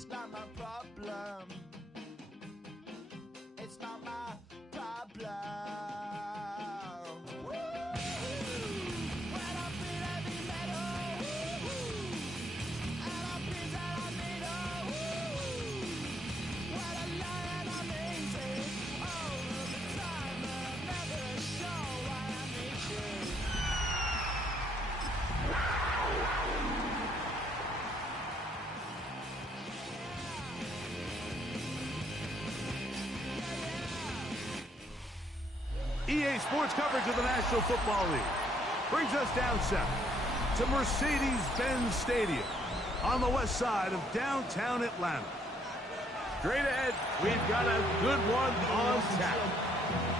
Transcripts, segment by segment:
It's not my problem. It's not my problem. EA Sports coverage of the National Football League brings us down south to Mercedes-Benz Stadium on the west side of downtown Atlanta. Straight ahead, we've got a good one on tap.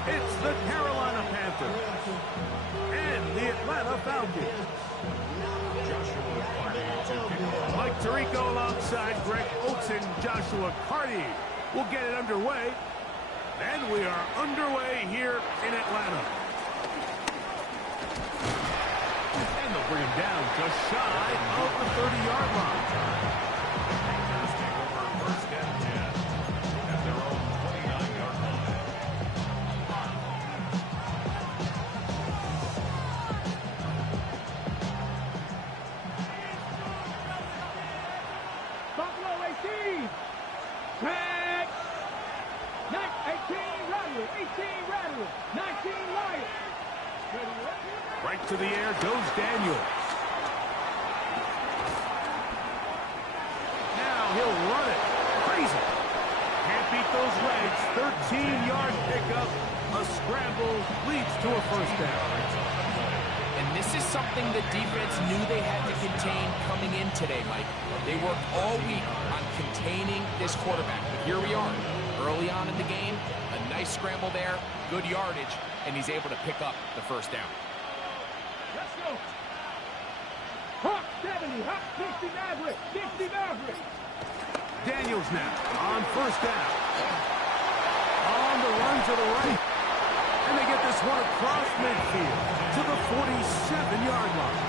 It's the Carolina Panthers and the Atlanta Falcons. Mike Tirico alongside Greg Oates and Joshua Carty will get it underway. And we are underway here in Atlanta. And they'll bring him down just shy of the 30-yard line. Panthers take over first and 10 at their own 29-yard line. Buffalo 18. Tag. 18 Rattler, 18 Rattler, 19 Lions. Right to the air goes Daniels. Now he'll run it. Crazy. Can't beat those legs. 13-yard pickup. A scramble leads to a first down. And this is something the defense knew they had to contain coming in today, Mike. They worked all week on containing this quarterback. But here we are, early on in the game. A nice scramble there, good yardage, and he's able to pick up the first down. Let's go. Hawk 70, Hawk 60 Maverick, 60 Maverick. Daniels now on first down. On the run to the right. And they get this one across midfield to the 47-yard line.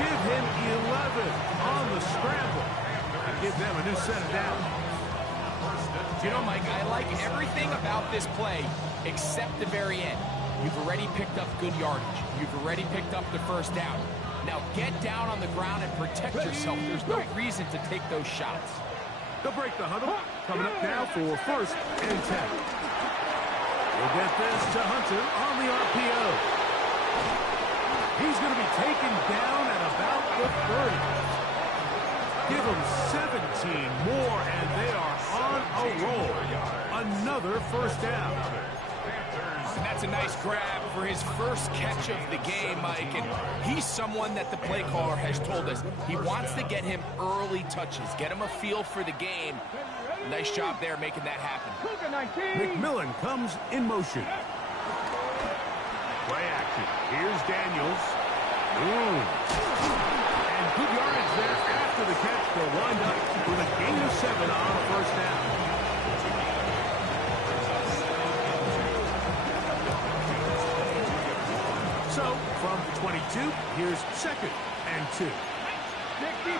Give him 11 on the scramble. And give them a new set of downs. You know, Mike, I like everything about this play except the very end. You've already picked up good yardage. You've already picked up the first down. Now get down on the ground and protect yourself. There's no reason to take those shots. They'll break the huddle. Coming up now for first and 10. We'll get this to Hunter on the RPO. He's going to be taken down at about the 30. Give them 17 more, and they are on a roll. Another first down. And that's a nice grab for his first catch of the game, Mike. And he's someone that the play caller has told us he wants to get him early touches, get him a feel for the game. Nice job there making that happen. McMillan comes in motion. Play action. Here's Daniels. And good yardage there after the catch. They'll wind up with a gain of 7 on first down. So, from 22, here's second and 2. 60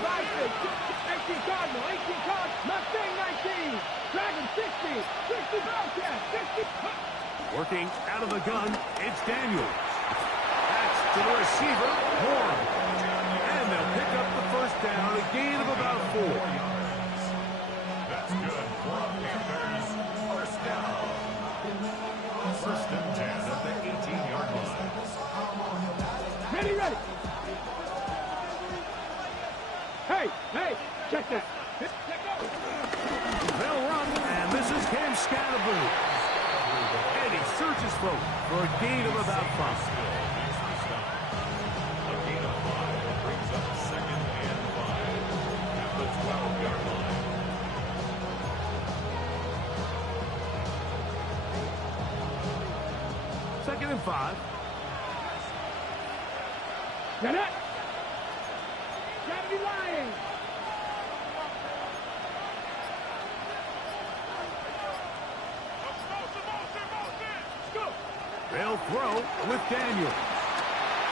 Bison, 18 Cardinal, 18 Cardinal, Mustang 19, Dragon 60, 60 Bobcat, 60. Working out of the gun, it's Daniels. That's to the receiver, Horn. And they'll pick up the first down, a gain of about 4. That's good for Panthers. First down. First and 10 at the 18-yard line. Ready. Hey, check this. They'll run, and this is Cam Scatterboo. And he searches for a gain of about 5. A gain of 5 brings up second and 5 at the 12-yard line. Second and 5. Get it. Gotta be lying. They'll throw with Daniel.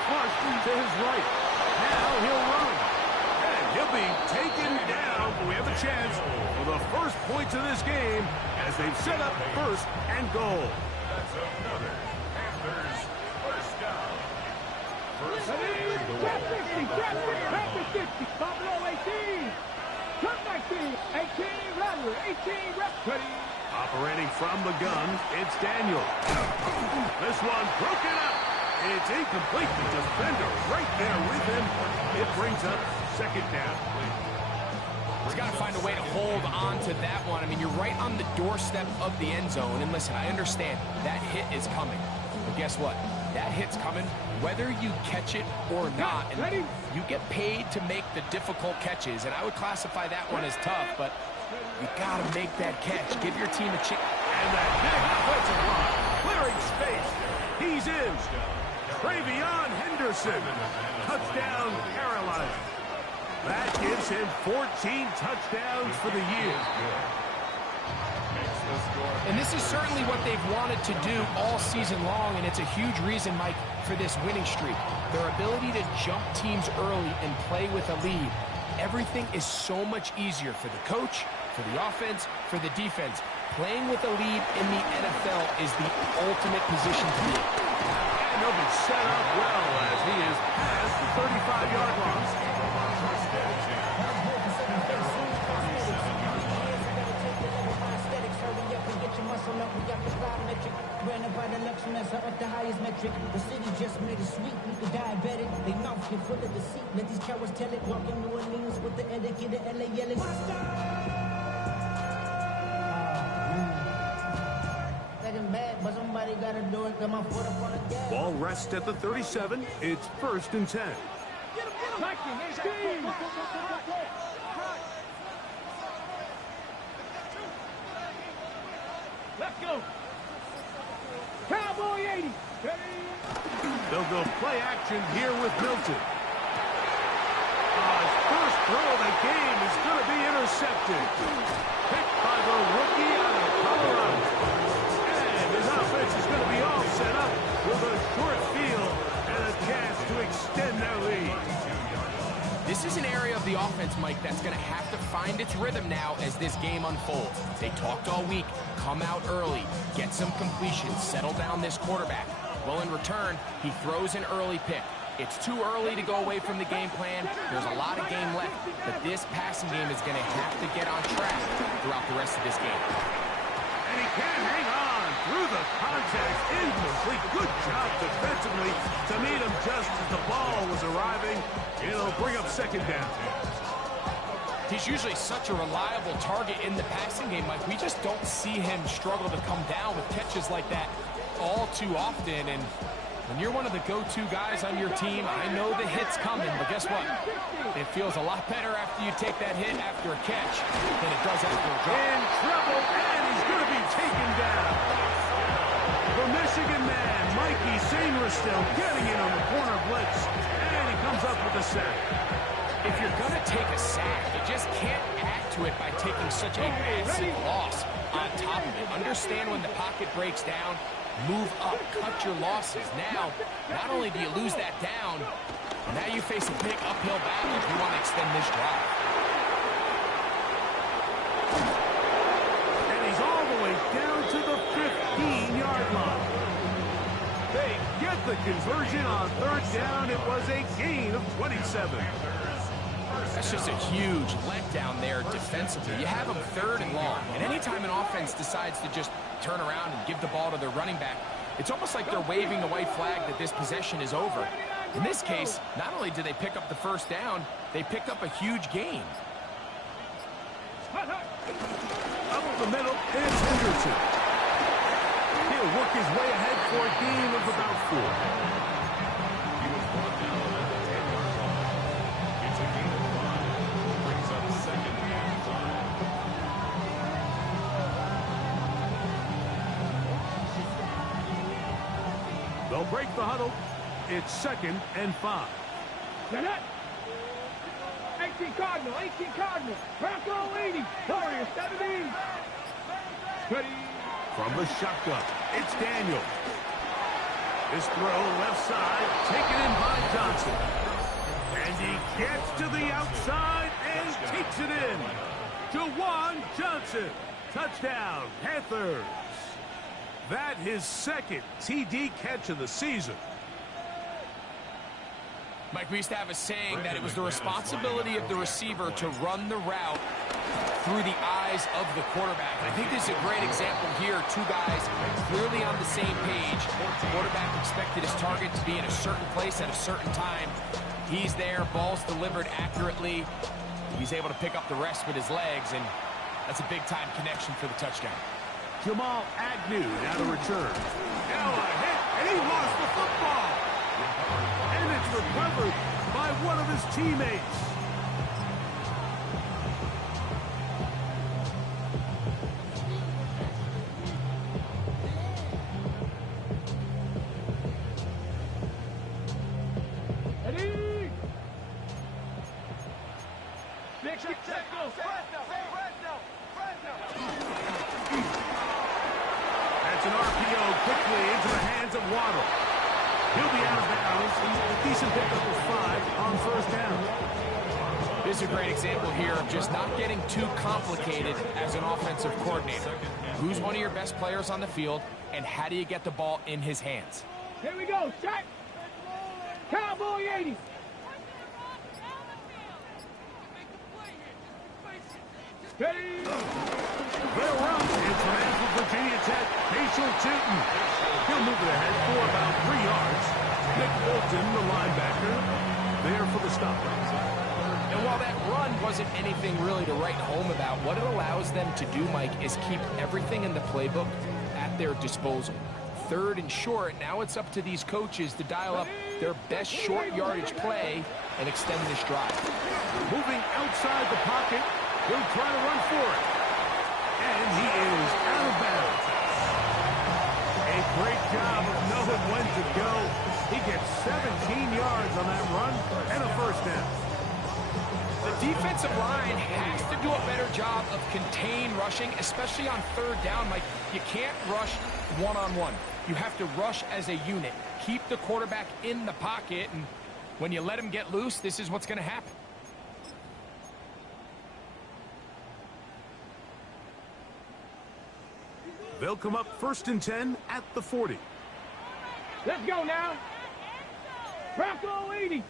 Flush to his right. Now he'll run. And he'll be taken down. But we have a chance points of this game as they've set up first and goal. That's another Panthers first down. First Trap 50, trap 50, 50, Buffalo 18. Trap 19, 18, Rattler, 18, rep. Ready. Operating from the gun, it's Daniel. This one broken up. It's incomplete. The defender right there with him. It brings up second down. He's got to find a way to hold on to that one. I mean, you're right on the doorstep of the end zone. And listen, I understand that hit is coming. But guess what? That hit's coming whether you catch it or not. And you get paid to make the difficult catches. And I would classify that one as tough, but you got to make that catch. Give your team a chance. And that big offensive line clearing space. He's in. Travion Henderson. Touchdown, Carolina. That gives him 14 touchdowns for the year. And this is certainly what they've wanted to do all season long, and it's a huge reason, Mike, for this winning streak. Their ability to jump teams early and play with a lead. Everything is so much easier for the coach, for the offense, for the defense. Playing with a lead in the NFL is the ultimate position to be in. And he'll be set up well as he is past the 35-yard line. Up the highest metric. The city just made it sweet. You could diabetic. They mouth get full of deceit. Let these cowards tell it. Walk in New Orleans with the etiquette of LA yelling. Second bad, but somebody gotta do it. Come on, foot up on the gas. Ball rests at the 37. It's 1st and 10. Let's go. Cowboy 80. They'll go play action here with Milton. His first throw of the game is going to be intercepted. Picked by the rookie out of Colorado. And his offense is going to be all set up with a short field and a chance to extend their lead. This is an area of the offense, Mike, that's going to have to find its rhythm now as this game unfolds. They talked all week, come out early, get some completions, settle down this quarterback. Well, in return, he throws an early pick. It's too early to go away from the game plan. There's a lot of game left, but this passing game is going to have to get on track throughout the rest of this game. And he can hang on through the contact. Incomplete. Good job defensively to meet him just as the ball was arriving. It'll bring up second down. He's usually such a reliable target in the passing game, Mike. We just don't see him struggle to come down with catches like that all too often. And when you're one of the go-to guys on your team, I know the hit's coming, but guess what? It feels a lot better after you take that hit after a catch than it does after a drop. In trouble, and he's going to be taken down. The Michigan man, Mikey Sainristil, getting in on the corner blitz, and he comes up with a sack. If you're going to take a sack, you just can't add to it by taking such a massive loss on top of it. Understand when the pocket breaks down, move up, cut your losses. Now, not only do you lose that down, now you face a big uphill battle if you want to extend this drive. And he's all the way down to the 15-yard line. They get the conversion on 3rd down. It was a gain of 27. That's just a huge letdown there defensively. You have them 3rd and long, and anytime an offense decides to just turn around and give the ball to their running back, it's almost like they're waving the white flag that this possession is over. In this case, not only do they pick up the 1st down, they pick up a huge gain. Up the middle, it's Henderson. He'll work his way ahead for a gain of about 4. They'll break the huddle. It's 2nd and 5. Get it. 18 Cardinal, 18 Cardinal. Bronco 80. Warriors 17. Ready. From the shotgun, it's Daniel. This throw left side, taken in by Johnson. And he gets to the outside and takes it in. Juwan Johnson. Touchdown, Panthers. That his second TD catch of the season. Mike, we used to have a saying that it was the responsibility of the receiver to run the route through the eyes of the quarterback. And I think this is a great example here. Two guys clearly on the same page. The quarterback expected his target to be in a certain place at a certain time. He's there, ball's delivered accurately. He's able to pick up the rest with his legs, and that's a big-time connection for the touchdown. Jamal Agnew now to return. Now a hit, and he lost the football. And it's recovered by one of his teammates. Ready? That's an RPO quickly into the hands of Waddle. He'll be out of bounds. Decent pickup of 5 on first down. This is a great example here of just not getting too complicated as an offensive coordinator. Who's one of your best players on the field, and how do you get the ball in his hands? Here we go, shot. Cowboy 80. Ready? They'll run. It's man from Virginia Tech, Facial Tootin. He'll move it ahead for about 3 yards. Nick Bolton, the linebacker, there for the stop. And while that run wasn't anything really to write home about, what it allows them to do, Mike, is keep everything in the playbook at their disposal. 3rd and short, now it's up to these coaches to dial up their best short yardage play and extend this drive. Moving outside the pocket, he'll try to run for it. And he is out of bounds. A great job of knowing when to go. He gets 17 yards on that run and a first down. The defensive line has to do a better job of contain rushing, especially on 3rd down. Like, you can't rush one-on-one. You have to rush as a unit. Keep the quarterback in the pocket, and when you let him get loose, this is what's going to happen. They'll come up 1st and 10 at the 40. Let's go now. Bronco 80.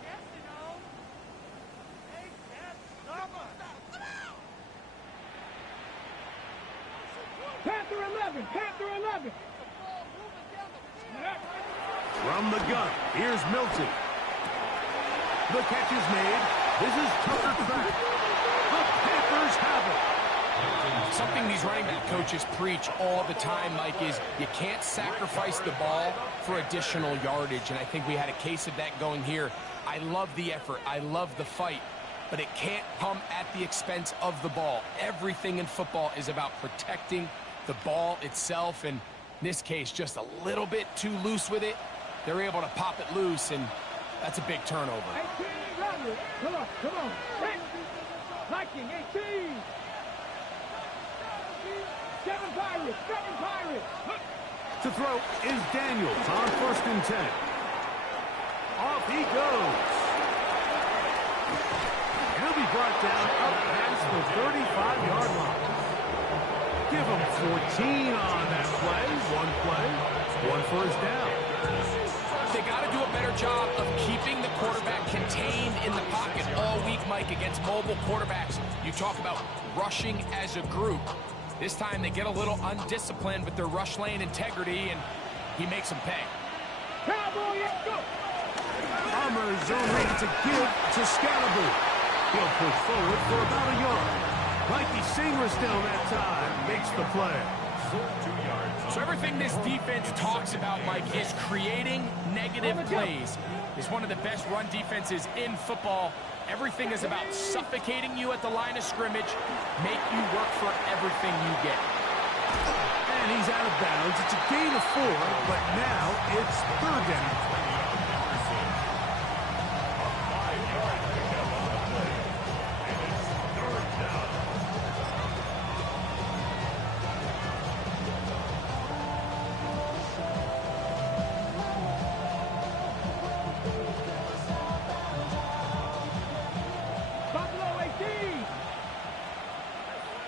Panther 11. Panther 11. From the gun, here's Milton. The catch is made. This is Tucker Craft. The Panthers have it. Something these running back coaches preach all the time, Mike, is you can't sacrifice the ball for additional yardage, and I think we had a case of that going here. I love the effort. I love the fight, but it can't come at the expense of the ball. Everything in football is about protecting the ball itself, and in this case, just a little bit too loose with it. They're able to pop it loose, and that's a big turnover. 18, Rodney. Come on, come on. Viking, 18. 7 Pirates, 7 Pirates. To throw is Daniels on 1st and 10. Off he goes. And he'll be brought down up past the 35-yard line. Give him 14 on that play. One first down. They got to do a better job of keeping the quarterback contained in the pocket all week, Mike, against mobile quarterbacks. You talk about rushing as a group. This time they get a little undisciplined with their rush lane integrity, and he makes them pay. Cowboy, let's go. Armor zone read to give to Scalaboo. He'll push forward for about a yard. Mikey Singer still that time makes the play. So everything this defense talks about, Mike, is creating negative plays. It's one of the best run defenses in football. Everything is about suffocating you at the line of scrimmage, make you work for everything you get. And he's out of bounds. It's a gain of 4, but now it's 3rd down.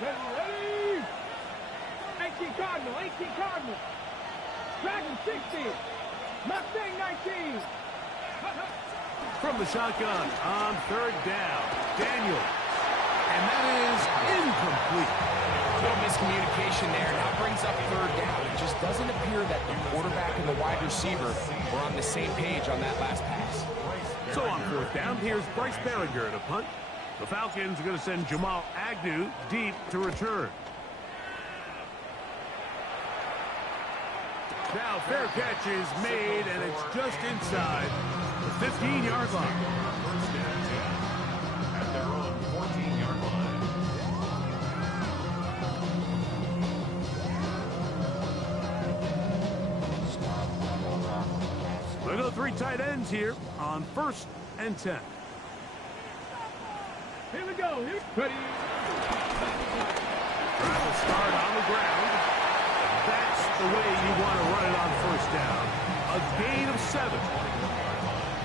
Ready. 18 Cardinal, 18 Cardinal. Dragon 60. Mustang 19. From the shotgun on third down, Daniels. And that is incomplete. A little miscommunication there. Now brings up third down. It just doesn't appear that the quarterback and the wide receiver were on the same page on that last pass. So on fourth down, here's Bryce Berringer to punt. The Falcons are going to send Jamal Agnew deep to return. Now fair catch is made, and it's just inside the 15-yard line. First and 10 at their own 14-yard line. We'll go three tight ends here on 1st and 10. Here we go. Ready. Drive will start on the ground. That's the way you want to run it on first down. A gain of 7.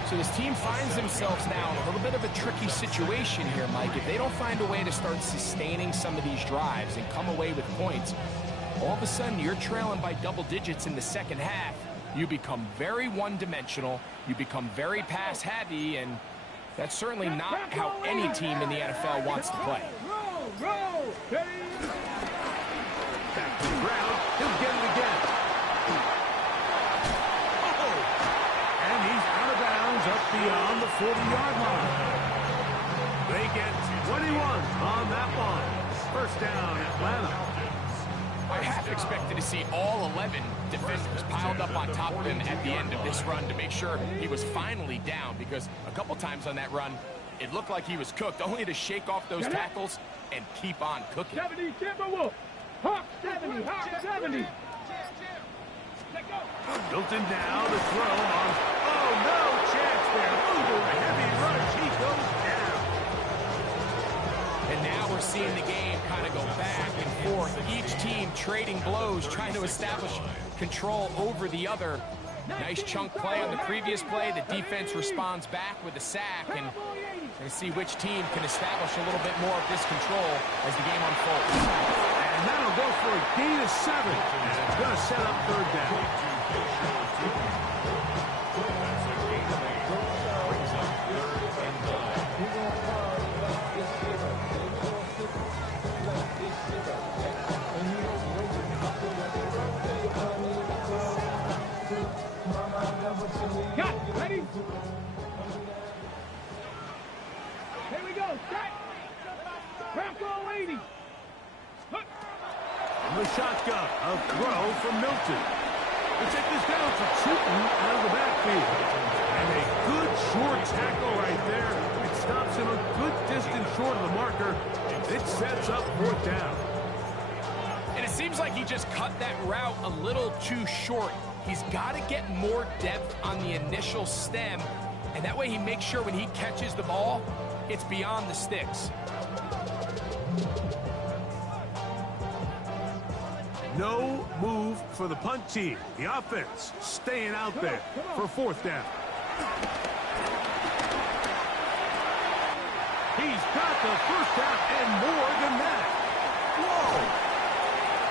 So this team finds themselves now in a little bit of a tricky situation here, Mike. If they don't find a way to start sustaining some of these drives and come away with points, all of a sudden you're trailing by double digits in the second half. You become very one-dimensional. You become very pass-heavy, and that's certainly not how any team in the NFL wants to play. Roll. Ready. Back to the ground. He'll get it again. Oh! And he's out of bounds up beyond the 40-yard line. They get 21 on that one. First down, Atlanta. I half expected to see all 11 defenders piled up on top of him at the end of this run to make sure he was finally down, because a couple times on that run, it looked like he was cooked, only to shake off those tackles and keep on cooking. 70 Timberwolf. Hawk 70. Hawk 70. Milton now to throw on. Oh, no chance there. Ooh, a heavy rush. He goes down. And now we're seeing the game kind of go back and forth. Each team trading blows, trying to establish control over the other. Nice chunk play on the previous play. The defense responds back with a sack, and we'll see which team can establish a little bit more of this control as the game unfolds. And that'll go for a gain of 7. And it's going to set up third down. Got it. Ready? Here we go. Set. Bronco 80. From the shotgun, a throw from Milton. They take this down for Chutin out of the backfield. And a good short tackle right there. It stops him a good distance short of the marker. It sets up fourth down. And it seems like he just cut that route a little too short. He's got to get more depth on the initial stem, and that way he makes sure when he catches the ball, it's beyond the sticks. No move for the punt team. The offense staying out there for fourth down. He's got the first down and more than that. Whoa!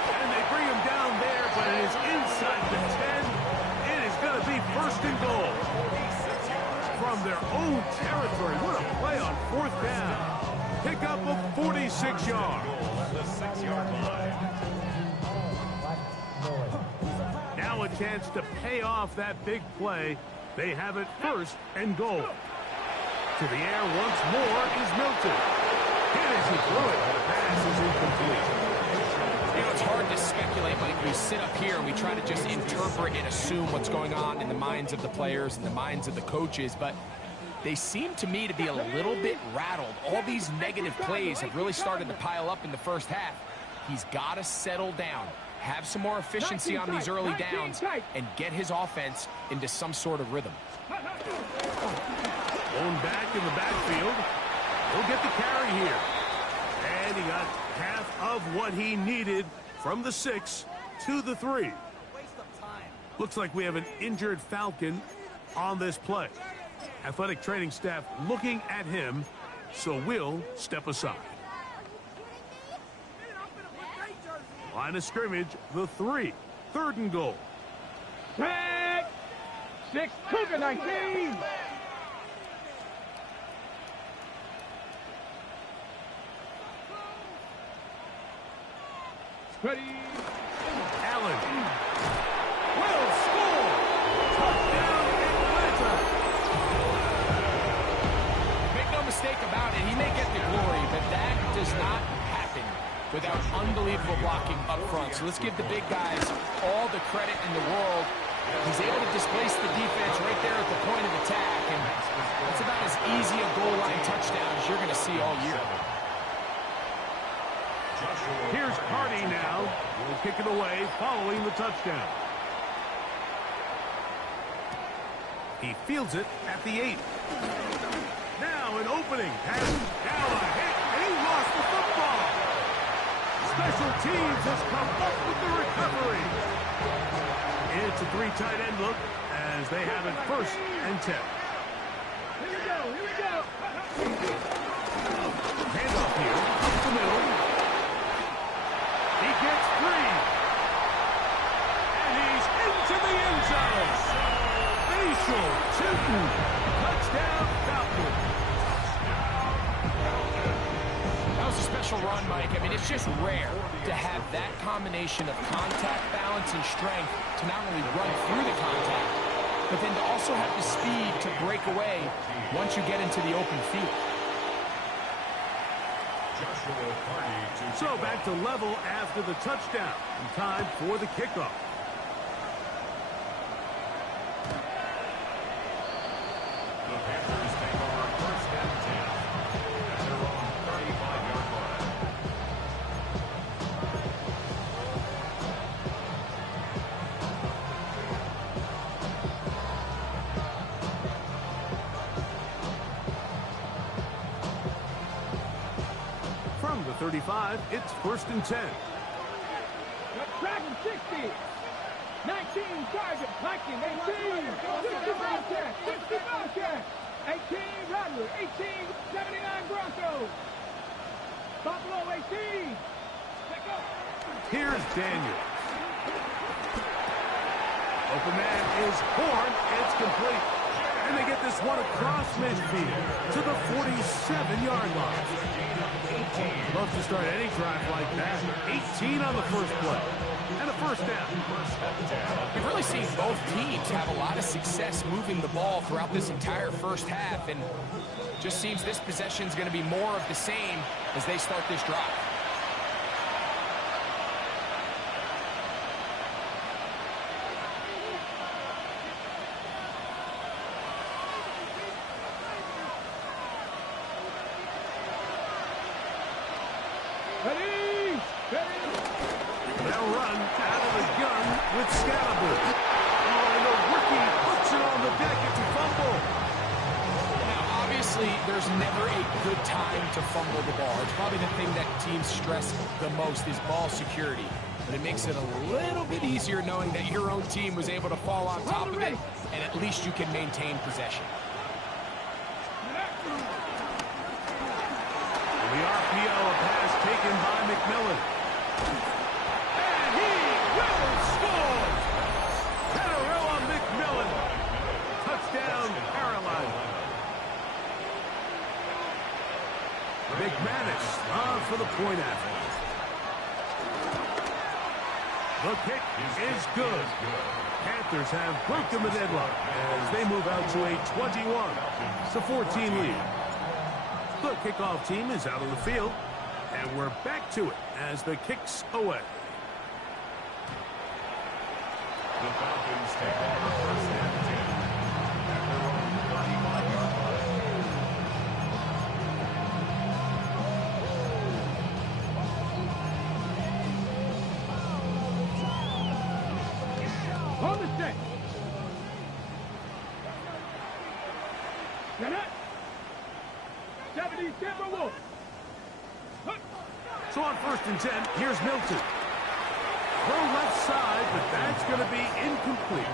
And they bring him down there, but it is inside the 10. It is going to be first and goal. From their own territory. What a play on fourth down. Pick up of 46 yards. The 6-yard line. Now a chance to pay off that big play. They have it first and goal. To the air once more is Milton. Hit as he threw it. The pass is incomplete. You know, it's hard to speculate, Mike. We sit up here and we try to just interpret and assume what's going on in the minds of the players and the minds of the coaches, but they seem to me to be a little bit rattled. All these negative plays have really started to pile up in the first half. He's got to settle down, have some more efficiency on these early downs, and get his offense into some sort of rhythm. Going back in the backfield. He'll get the carry here. And he got half of what he needed from the 6 to the 3. Looks like we have an injured Falcon on this play. Athletic training staff looking at him, so we'll step aside. Line of scrimmage, the 3. 3rd and goal. Tag. 6, Cougar 19. Ready. Allen. Will score. Touchdown, Atlanta. Make no mistake about it, he may get the glory, but that does not happen without unbelievable blocking up front. So let's give the big guys all the credit in the world. He's able to displace the defense right there at the point of attack, and it's about as easy a goal line touchdown as you're going to see all year. Here's Cardi now. Will kick it away following the touchdown. He fields it at the 8. Now an opening. Has now a hit, and he lost the football. Special teams has come up with the recovery. It's a 3 tight end look as they have it 1st and 10. Here we go. Here we go. Handoff here, up the middle. He gets free. And he's into the end zone. Facial shooting. Touchdown, Falcons. That was a special run, Mike. I mean, it's just rare to have that combination of contact, balance, and strength to not only run through the contact, but then to also have the speed to break away once you get into the open field. So back to level after the touchdown. And time for the kickoff. The Panthers take over 1st and 10 at their own 35-yard line. From the 35, it's 1st and 10. Dragon 60. 19, Sergeant. 19, 18. 60 Bobcat. 60 Bobcat. 18, Rattler. 18, 79 Broncos. Buffalo 18. Pick up. Here's Daniel. Open man is Horn. It's complete. And they get this one across midfield to the 47-yard line. Love to start any drive like that. 18 on the first play. And a 1st down. You've really seen both teams have a lot of success moving the ball throughout this entire first half, and just seems this possession is going to be more of the same as they start this drive. Ready. Ready. They'll run out of the gun with Scalaboo. Oh, and the rookie puts it on the deck. It's a fumble. Now, obviously, there's never a good time to fumble the ball. It's probably the thing that teams stress the most is ball security. But it makes it a little bit easier knowing that your own team was able to fall on top of it, and at least you can maintain possession. The RPO, a pass taken by McMillan. And he will score! Panarella McMillan. Touchdown, Carolina. McManus on for the point after. The kick is good. Panthers have broken the deadlock as they move out to a 21-14 lead. The kickoff team is out on the field, and we're back to it as the kick's away. The Falcons take over 1st and 10 at their own 35-yard line. On the set. Get it. 70 Timberwolves. So on 1st and 10, here's Milton. Throw left side, but that's going to be incomplete.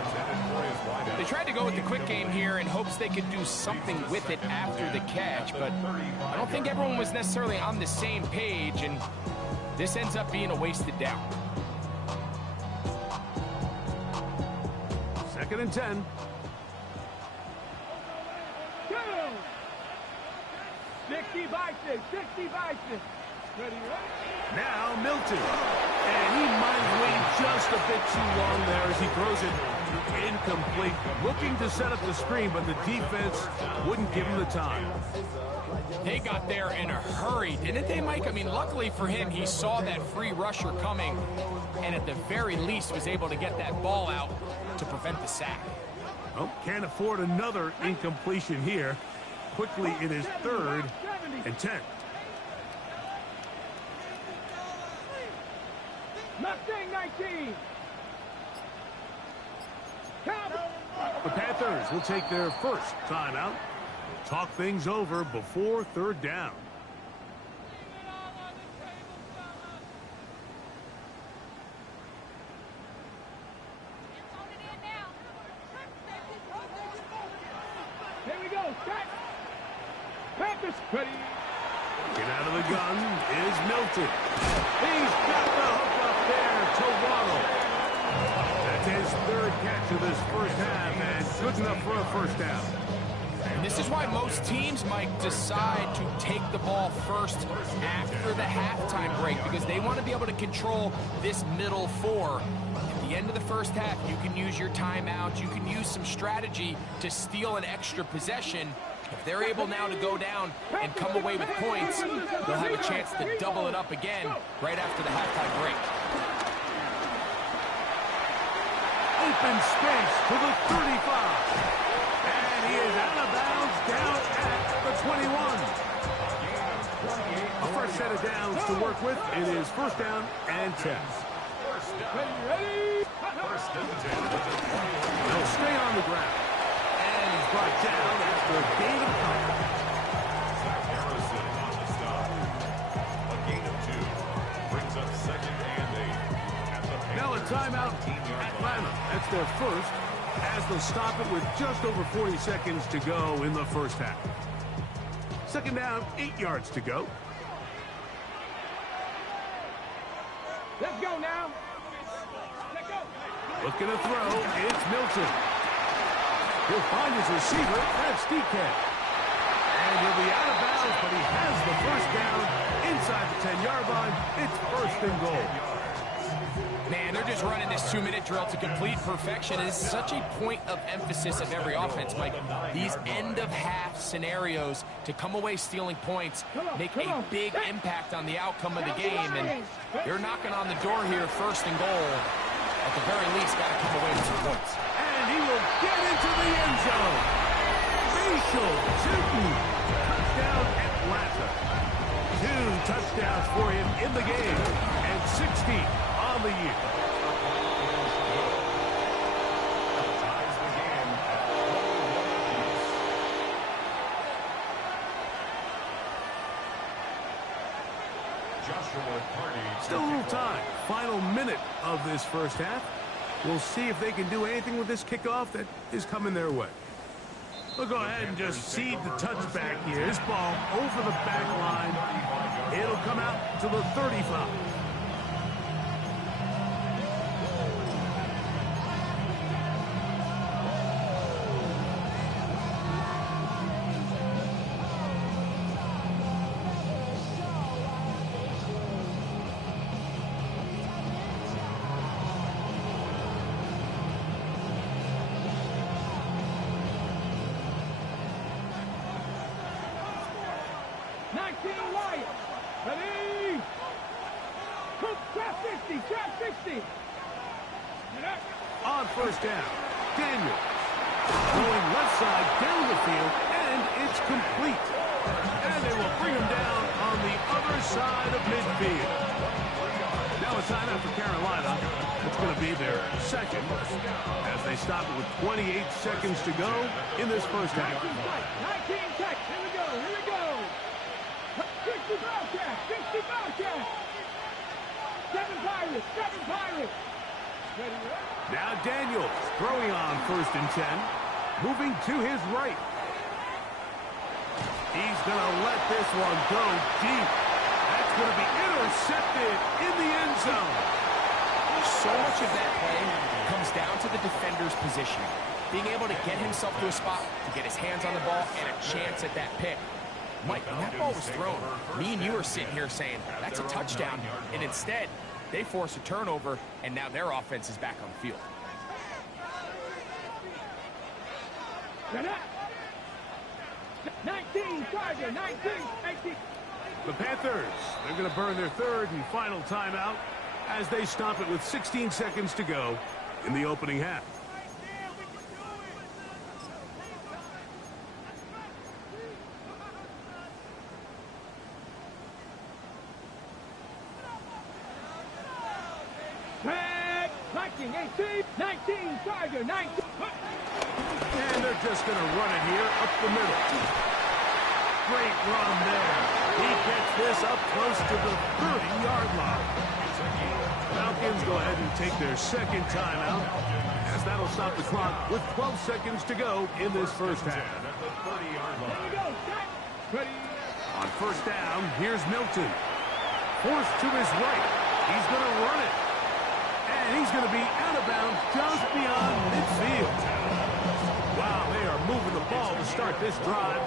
They tried to go with the quick game here in hopes they could do something with it after the catch, but I don't think everyone was necessarily on the same page, and this ends up being a wasted down. 2nd and 10. Go! 60 by 6, 60 by 6. Ready, ready? Now Milton. And he might have waited just a bit too long there as he throws it incomplete. Looking to set up the screen, but the defense wouldn't give him the time. They got there in a hurry, didn't they, Mike? I mean, luckily for him, he saw that free rusher coming, and at the very least was able to get that ball out to prevent the sack. Oh, can't afford another incompletion here. Quickly, it is 3rd and 10. Mustang 19. The Panthers will take their first timeout. Talk things over before 3rd down. Here we go. Set. Panthers ready. Get out of the gun is Milton. He's got the hook up there to Waddle. That's his 3rd catch of this first half, and good enough for a first down. And this is why most teams, Mike, decide to take the ball first after the halftime break, because they want to be able to control this middle 4. At the end of the first half, you can use your timeouts, you can use some strategy to steal an extra possession. If they're able now to go down and come away with points, they'll have a chance to double it up again right after the halftime break. Open space to the 35. And he is out of bounds down at the 21. A fresh set of downs to work with. It is 1st down and 10. Ready? They'll stay on the ground. And he's brought down after a gain of cover. Harrison on the stop. A gain of 2 brings up 2nd and 8. At the Now a timeout, Atlanta. That's their first, as they'll stop it with just over 40 seconds to go in the first half. 2nd down, 8 yards to go. Let's go now. Let's go. Looking to throw, it's Milton. He'll find his receiver, that's DK. And he'll be out of bounds, but he has the first down inside the 10-yard line. It's 1st and goal. Man, they're just running this 2-minute drill to complete perfection. It's such a point of emphasis of every offense, Mike. These end-of-half scenarios to come away stealing points make a big impact on the outcome of the game. And they're knocking on the door here, 1st and goal. At the very least, got to come away with some points. And he will get into the end zone. Rachel Tootin. Touchdown, Atlanta. 2 touchdowns for him in the game. And 60 on the year. ties the game at 1 apiece. Joshua Party. Still a little time. Final minute of this first half. We'll see if they can do anything with this kickoff that is coming their way. We'll go ahead and just seed the touchback here. This ball over the back line. It'll come out to the 35. Ready? Trap 60, trap 60. On first down, Daniel going left side down the field, and it's complete. And they will bring him down on the other side of midfield. Now a timeout for Carolina. It's going to be their second as they stop it with 28 seconds to go in this first half. 19 touch. Here we go, here we go. 60 Bobcats, 60 Bobcats. 7 Pirates, 7 Pirates. Ready, ready? Now Daniels throwing on 1st and 10. Moving to his right. He's going to let this one go deep. That's going to be intercepted in the end zone. So much of that play comes down to the defender's positioning. Being able to get himself to a spot, to get his hands on the ball, and a chance at that pick. Mike, when that ball was thrown, me and you are sitting here saying, that's a touchdown. And instead, they force a turnover, and now their offense is back on the field. Shut up. 19, Charger, 19, 18. The Panthers, they're going to burn their third and final timeout as they stop it with 16 seconds to go in the opening half. Tag, 18, 19, Charger, 19. And they're just going to run it here up the middle. Great run there. He gets this up close to the 30-yard line. Falcons go ahead and take their second timeout, as that'll stop the clock with 12 seconds to go in this first half. On first down, here's Milton. Forced to his right. He's going to run it. And he's going to be out of bounds just beyond midfield. Wow, they are moving the ball to start this drive.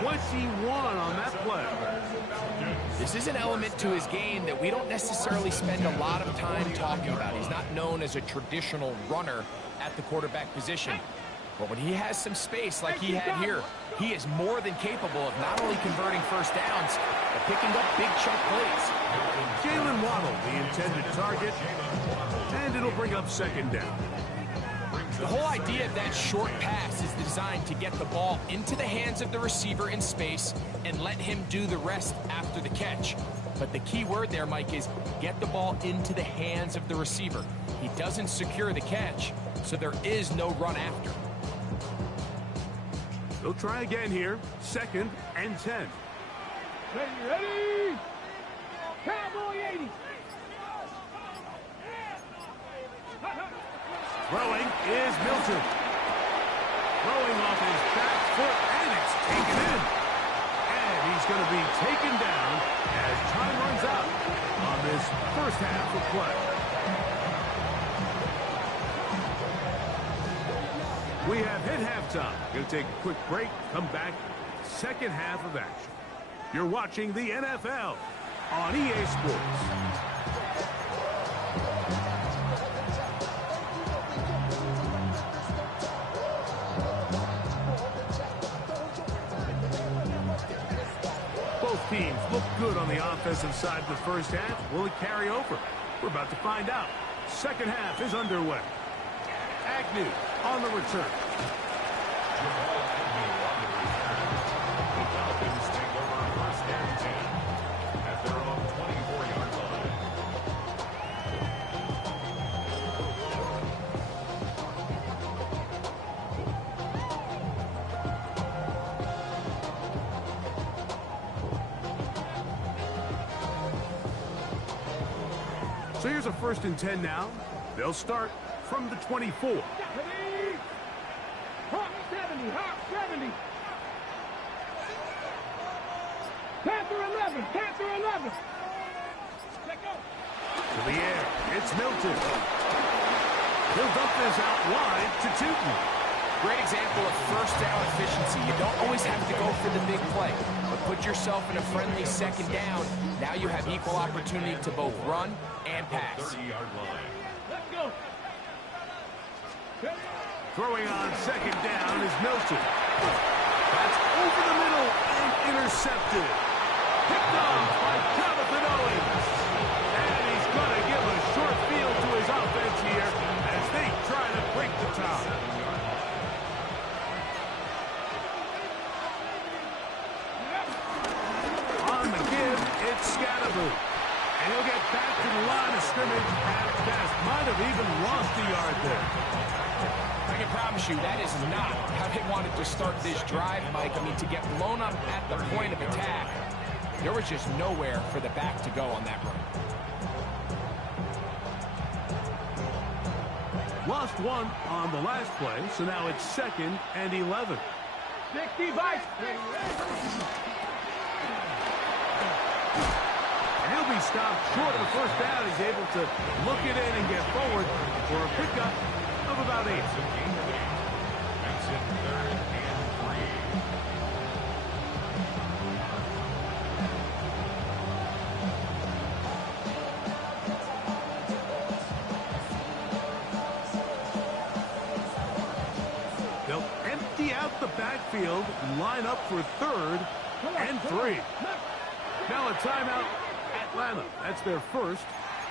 21 on that play. This is an element to his game that we don't necessarily spend a lot of time talking about. He's not known as a traditional runner at the quarterback position. But when he has some space like he had here, he is more than capable of not only converting first downs, but picking up big chunk plays. Jalen Waddle, the intended target, and it'll bring up second down. The whole idea of that short pass is designed to get the ball into the hands of the receiver in space and let him do the rest after the catch. But the key word there, Mike, is get the ball into the hands of the receiver. He doesn't secure the catch, so there is no run after. They'll try again here. Second and 10. Ready? Cowboy 80. Throwing is Milton. Throwing off his back foot, and it's taken in. And he's going to be taken down as time runs out on this first half of play. We have hit halftime. Going to take a quick break, come back, second half of action. You're watching the NFL on EA Sports. Both teams look good on the offensive side of the first half. Will it carry over? We're about to find out. Second half is underway. Agnew on the return. The Falcons take over first and 10 at their own 24-yard line. So here's a first and 10 now. They'll start from the 24. Hawk 70, Hawk 70. Panther 11, Panther 11. Let go. To the air, it's Milton. He'll dump this out wide to Tootin. Great example of first down efficiency. You don't always have to go for the big play, but put yourself in a friendly second down. Now you have equal opportunity to both run and pass. 30-yard line. Let's go. Throwing on second down is Milton. That's over the middle and intercepted. Picked off by Jonathan Owens. And he's going to give a short field to his offense here as they try to break the top. On the give, it's Scatterboot. And he'll get back to the line of scrimmage at best. Might have even lost a yard there. I can promise you that is not how they wanted to start this drive, Mike. I mean, to get blown up at the point of attack, there was just nowhere for the back to go on that run. Lost one on the last play, so now it's second and 11. 60 by. And he'll be stopped short of the first down as he's able to look it in and get forward for a pickup of about 8. It's a gain of 8. Makes it 3rd and 3. They'll empty out the backfield, line up for 3rd and 3. Now a timeout, Atlanta. That's their first.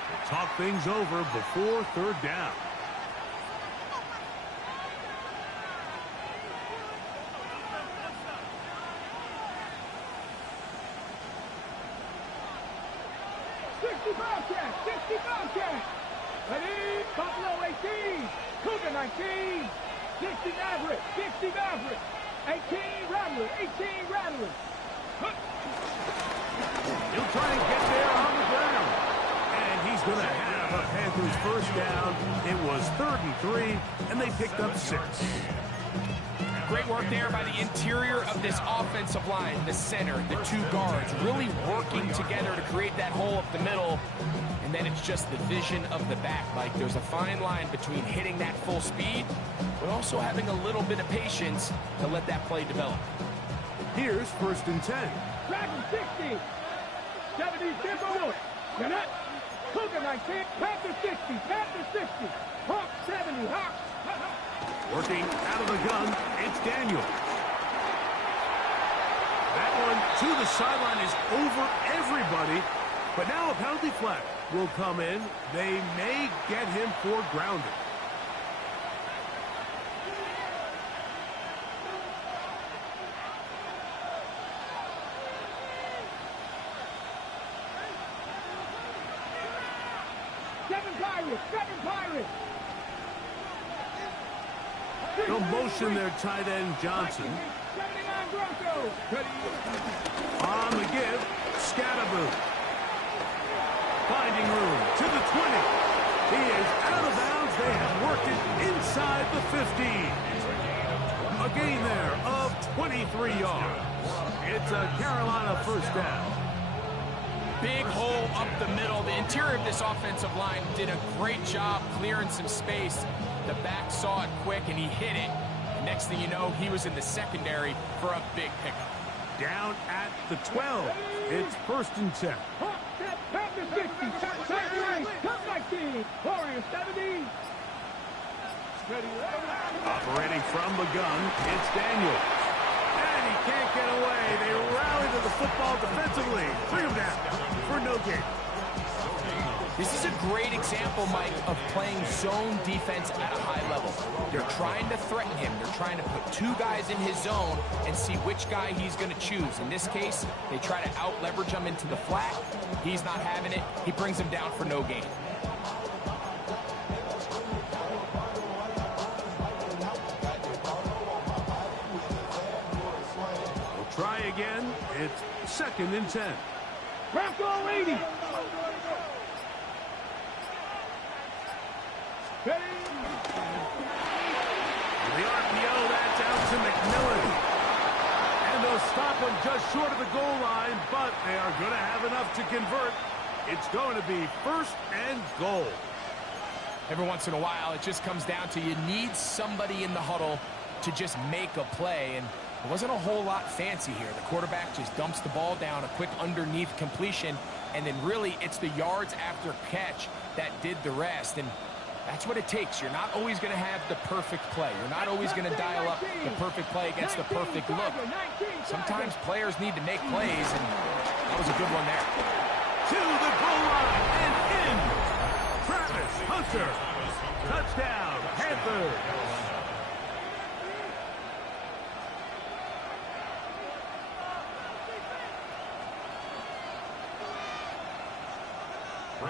They'll talk things over before 3rd down. Ready? Buffalo 18, Cougar 19, 60 Maverick, 60 Maverick, 18 Rattler, 18 Rattler. He'll try and get there on the ground. And he's going to have a Panthers first down. It was 3rd and 3, and they picked up 6. Great work there by the interior of this offensive line, the center, the 2 guards, really working together to create that hole up the middle. And then it's just the vision of the back. Like, there's a fine line between hitting that full speed, but also having a little bit of patience to let that play develop. Here's 1st and 10. Dragon 60, 70 Timberwolves. Get it? Cougar 19, Panther 60, Panther 60, Hawk 70, Hawk. Working out of the gun, it's Daniel. That one to the sideline is over everybody. But now a penalty flag will come in. They may get him for grounding. Seven Pirates. They'll motion their tight end Johnson. 79 Broncos. On the give, Scatterboo. Finding room to the 20. He is out of bounds. They have worked it inside the 15. A gain there of 23 yards. It's a Carolina first down. Big hole up the middle. The interior of this offensive line did a great job clearing some space. The back saw it quick, and he hit it. And next thing you know, he was in the secondary for a big pickup. Down at the 12. It's 1st and 10. Panther 60, Cup 19, Warriors 70. Operating from the gun, it's Daniel. And he can't get away. They rally to the football defensively. Bring him down for no gain. This is a great example, Mike, of playing zone defense at a high level. They're trying to threaten him. They're trying to put 2 guys in his zone and see which guy he's going to choose. In this case, they try to out-leverage him into the flat. He's not having it. He brings him down for no gain. We'll try again. It's 2nd and 10. Bronco 80. Ready? The RPO, that's out to McMillan. And they'll stop him just short of the goal line, but they are going to have enough to convert. It's going to be 1st and goal. Every once in a while, it just comes down to you need somebody in the huddle to just make a play, and it wasn't a whole lot fancy here. The quarterback just dumps the ball down, a quick underneath completion, and then really it's the yards after catch that did the rest, and that's what it takes. You're not always going to have the perfect play. You're not always going to dial up the perfect play against the perfect look. Sometimes players need to make plays, and that was a good one there. To the goal line and in. Travis Hunter. Touchdown, Panthers.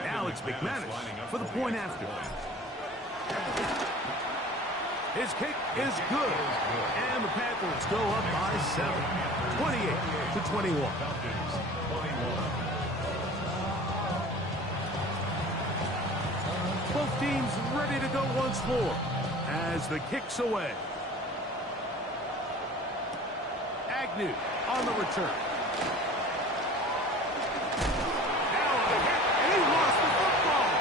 Now it's McManus for the point after. His kick is good. And the Panthers go up by 7, 28-21. Both teams ready to go once more as the kick's away. Agnew on the return. Now a hit, and he lost the football.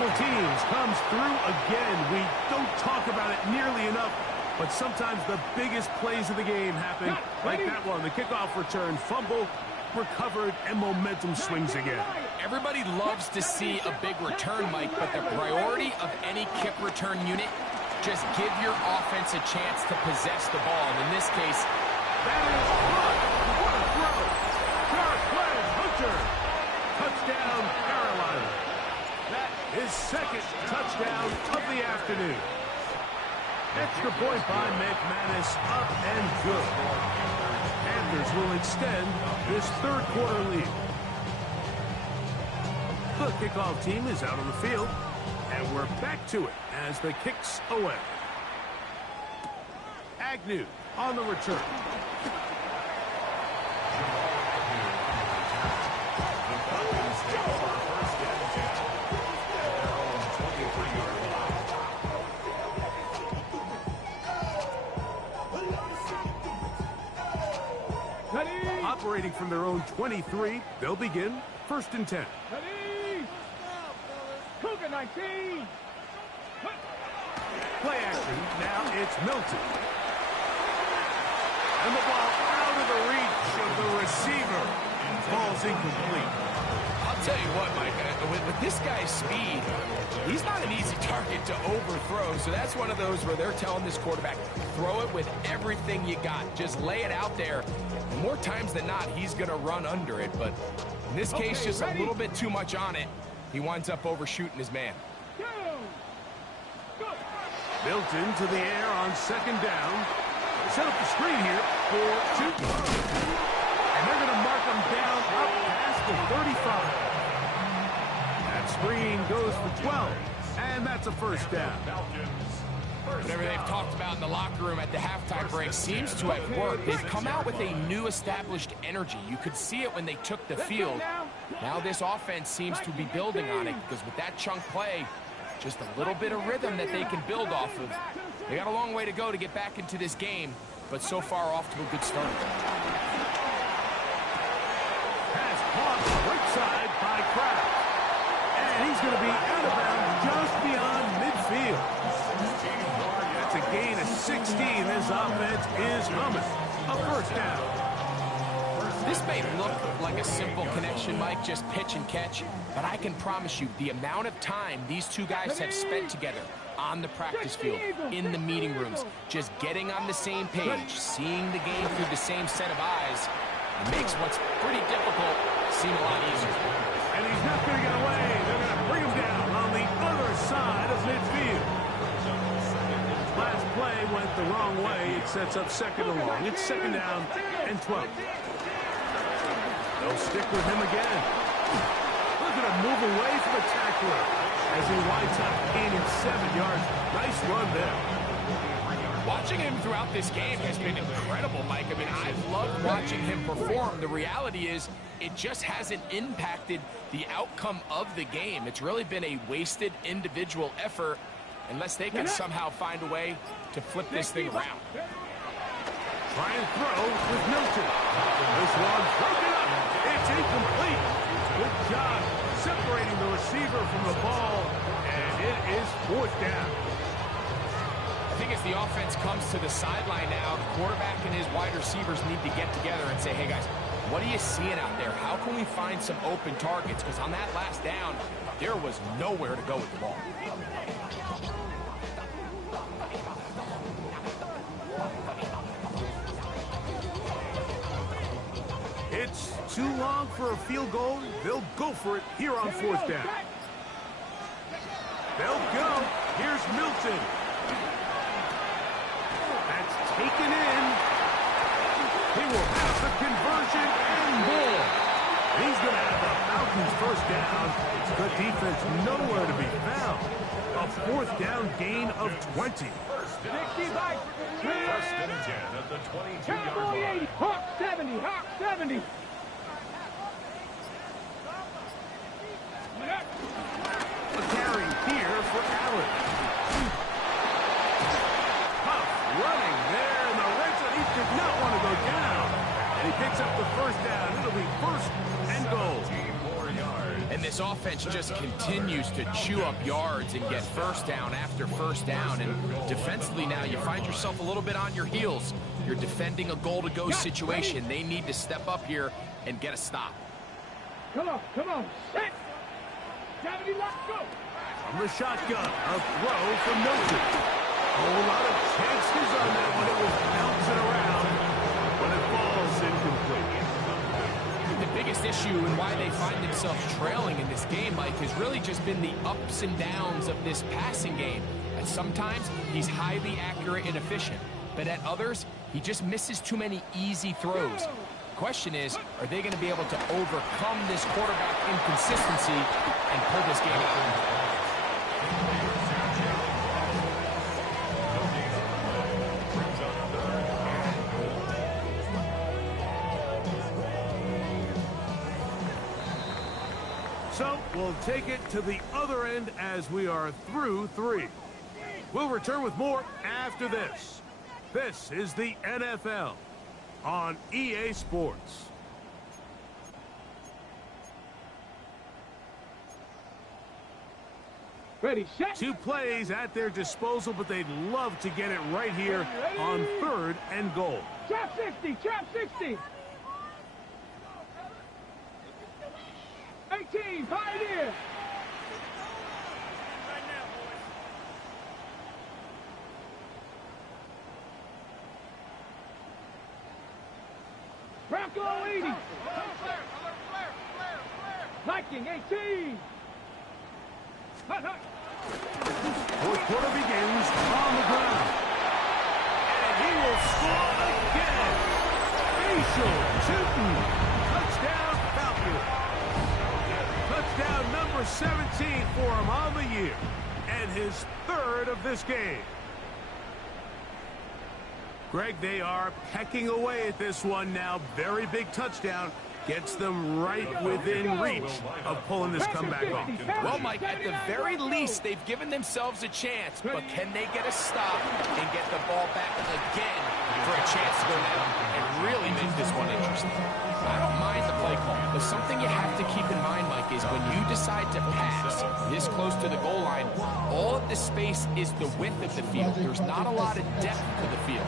Special teams comes through again. We don't talk about it nearly enough, but sometimes the biggest plays of the game happen like that one. The kickoff return, fumble, recovered, and momentum swings again. Everybody loves to see a big return, Mike, but the priority of any kick return unit, just give your offense a chance to possess the ball. And in this case, that is good. What a throw. Sharp play, Hunter. Touchdown, Carolina. That is second touchdown of the afternoon. Extra point by McManus, up and good. Panthers will extend this third quarter lead. The kickoff team is out on the field, and we're back to it as the kick's away. Agnew on the return. Operating from their own 23, they'll begin 1st and 10. Ready? Cougar 19. Play action. Now it's Milton. And the ball out of the reach of the receiver. Ball's incomplete. I'll tell you what, Mike, with this guy's speed, he's not an easy target to overthrow. So that's one of those where they're telling this quarterback, throw it with everything you got. Just lay it out there. And more times than not, he's going to run under it. But in this case, just a little bit too much on it. He winds up overshooting his man. Milton to the air on 2nd down. Set up the screen here for 2. And they're going to mark him down up past the 35. That screen goes for 12. And that's a 1st down. Whatever they've talked about in the locker room at the halftime break seems to have worked. They've come out with a new established energy. You could see it when they took the field. Now this offense seems to be building on it because with that chunk play, just a little bit of rhythm that they can build off of. They got a long way to go to get back into this game, but so far off to a good start. Pass caught right side by Kraft. And he's going to be out of bounds just beyond midfield. That's a gain of 16. This offense is humming. A 1st down. This may look like a simple connection, Mike, just pitch and catch, but I can promise you the amount of time these two guys have spent together on the practice field, in the meeting rooms, just getting on the same page, seeing the game through the same set of eyes, it makes what's pretty difficult seem a lot easier. And he's not going to get away. They're going to bring him down on the other side of midfield. Last play went the wrong way. It sets up 2nd and long. It's 2nd down and 12. They'll stick with him again. Look at him move away from the tackler as he winds up gaining 7 yards. Nice run there. Watching him throughout this game has been incredible, Mike. I mean, I've loved watching him perform. The reality is it just hasn't impacted the outcome of the game. It's really been a wasted individual effort unless they can somehow find a way to flip this thing around. Try and throw with Milton. This one broken up. It's incomplete. Good job separating the receiver from the ball, and it is 4th down. I think as the offense comes to the sideline now, the quarterback and his wide receivers need to get together and say, hey, guys, what are you seeing out there? How can we find some open targets? Because on that last down, there was nowhere to go with the ball. It's too long for a field goal. They'll go for it here on 4th down. They'll go. Here's Milton. That's taken in. He will have the conversion and more. He's going to have the Falcons 1st down. Good defense nowhere to be found. A 4th down gain of 20. 1st and 10 at the 22-yard line. Hawk 70, Hawk 70. A carry here for Allen. Huff running there in the red zone. He did not want to go down. And he picks up the 1st down. It'll be 1st and goal. And this offense offense just continues to chew up yards and get first down after first down. And defensively now, you find yourself a little bit on your heels. You're defending a goal-to-go situation. They need to step up here and get a stop. Come on, set. 70, let's go. From the shotgun, a throw from Milton. A whole lot of chances on that one. It was bouncing around, but it falls incomplete. The biggest issue and why they find themselves trailing in this game, Mike, has really just been the ups and downs of this passing game. And sometimes he's highly accurate and efficient, but at others, he just misses too many easy throws. The question is, are they going to be able to overcome this quarterback inconsistency and pull this game out? So we'll take it to the other end as we are through 3. We'll return with more after this. This is the NFL on EA Sports. Ready, set. 2 plays at their disposal, but they'd love to get it right here on 3rd and goal. Trap 60, trap 60. 18, Pioneer. Bronco 80. Viking 18. Hut, hut. 4th quarter begins on the ground. And he will score again. Facial shooting. Touchdown Falcons. Touchdown number 17 for him on the year. And his 3rd of this game. Greg, they are pecking away at this one now. Very big touchdown. Gets them right within reach of pulling this comeback off. Well, Mike, at the very least, they've given themselves a chance, but can they get a stop and get the ball back again for a chance to go down and really make this one interesting? I don't mind the play call, but something you have to keep in mind, Mike, is when you decide to pass this close to the goal line, all of the space is the width of the field. There's not a lot of depth to the field.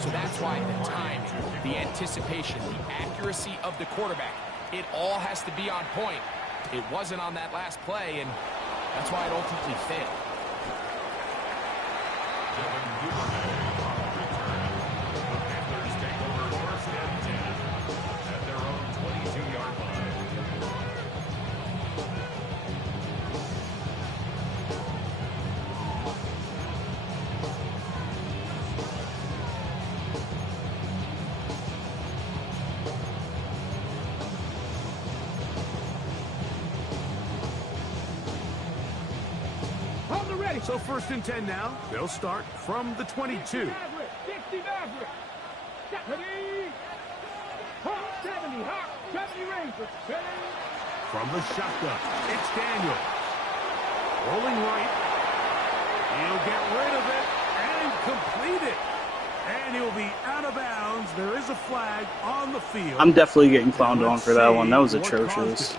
So that's why the timing, the anticipation, the accuracy of the quarterback, it all has to be on point. It wasn't on that last play, and that's why it ultimately failed. The Panthers take over 1st and 10 at their own 22-yard line. So 1st and 10 now. They'll start from the 22. 60 Maverick. 70. Hawk 70. Hawk 70 Ranger. From the shotgun, it's Daniel. Rolling right. He'll get rid of it and complete it. And he'll be out of bounds. There is a flag on the field. I'm definitely getting clowned on for that one. That was atrocious.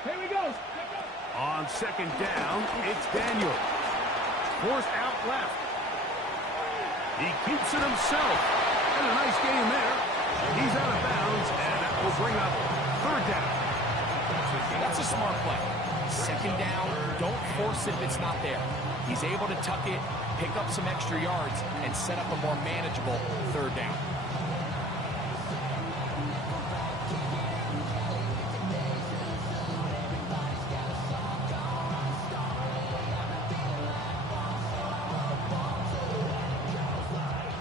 Here we go. On 2nd down, it's Daniel. Forced out left. He keeps it himself. And a nice game there. He's out of bounds, and that will bring up 3rd down. That's a smart play. 2nd down, don't force it if it's not there. He's able to tuck it, pick up some extra yards, and set up a more manageable 3rd down.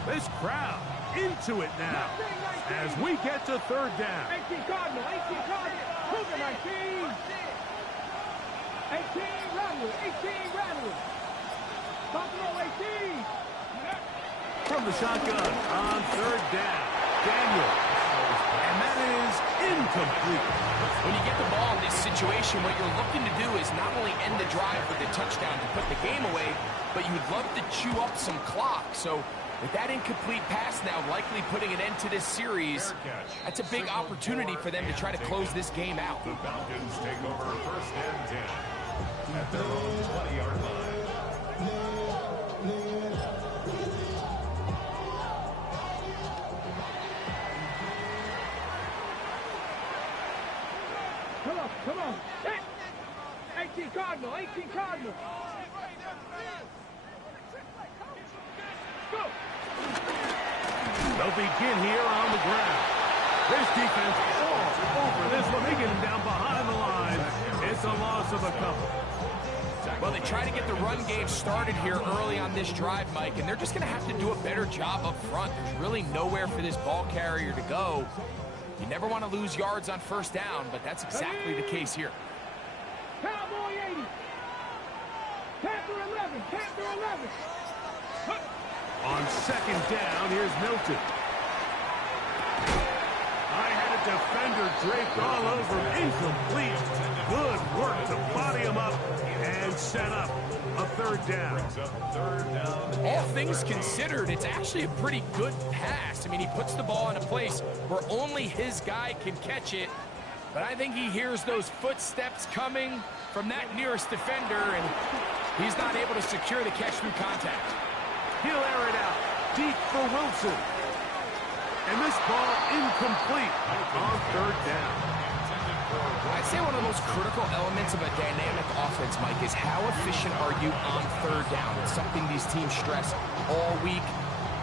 This crowd into it now as we get to 3rd down. 18 Cardinal. 18 Cardinal. Cougar 19. 18 Rattler. 18 Rattler. Buffalo 18. From the shotgun on 3rd down, Daniel. And that is incomplete. When you get the ball in this situation, what you're looking to do is not only end the drive with a touchdown to put the game away, but you would love to chew up some clock. So with that incomplete pass now likely putting an end to this series, that's a big opportunity for them to try to close this game out. The Falcons take over 1st and 10 at their own 20-yard line. Come on. Hey! 18 Cardinal. Go! They'll begin here on the ground. This defense all over this one. They get him down behind the line. It's a loss of a couple. Well, they try to get the run game started here early on this drive, Mike, and they're just going to have to do a better job up front. There's really nowhere for this ball carrier to go. You never want to lose yards on 1st down, but that's exactly the case here. Cowboy 80. Panther 11. On 2nd down, here's Milton. I had a defender draped all over him. Incomplete. Good work to body him up and set up a 3rd down. All things considered, it's actually a pretty good pass. I mean, he puts the ball in a place where only his guy can catch it. But I think he hears those footsteps coming from that nearest defender, and he's not able to secure the catch through contact. He'll air it out deep for Wilson. And this ball incomplete on 3rd down. I'd say one of the most critical elements of a dynamic offense, Mike, is how efficient are you on 3rd down? It's something these teams stress all week.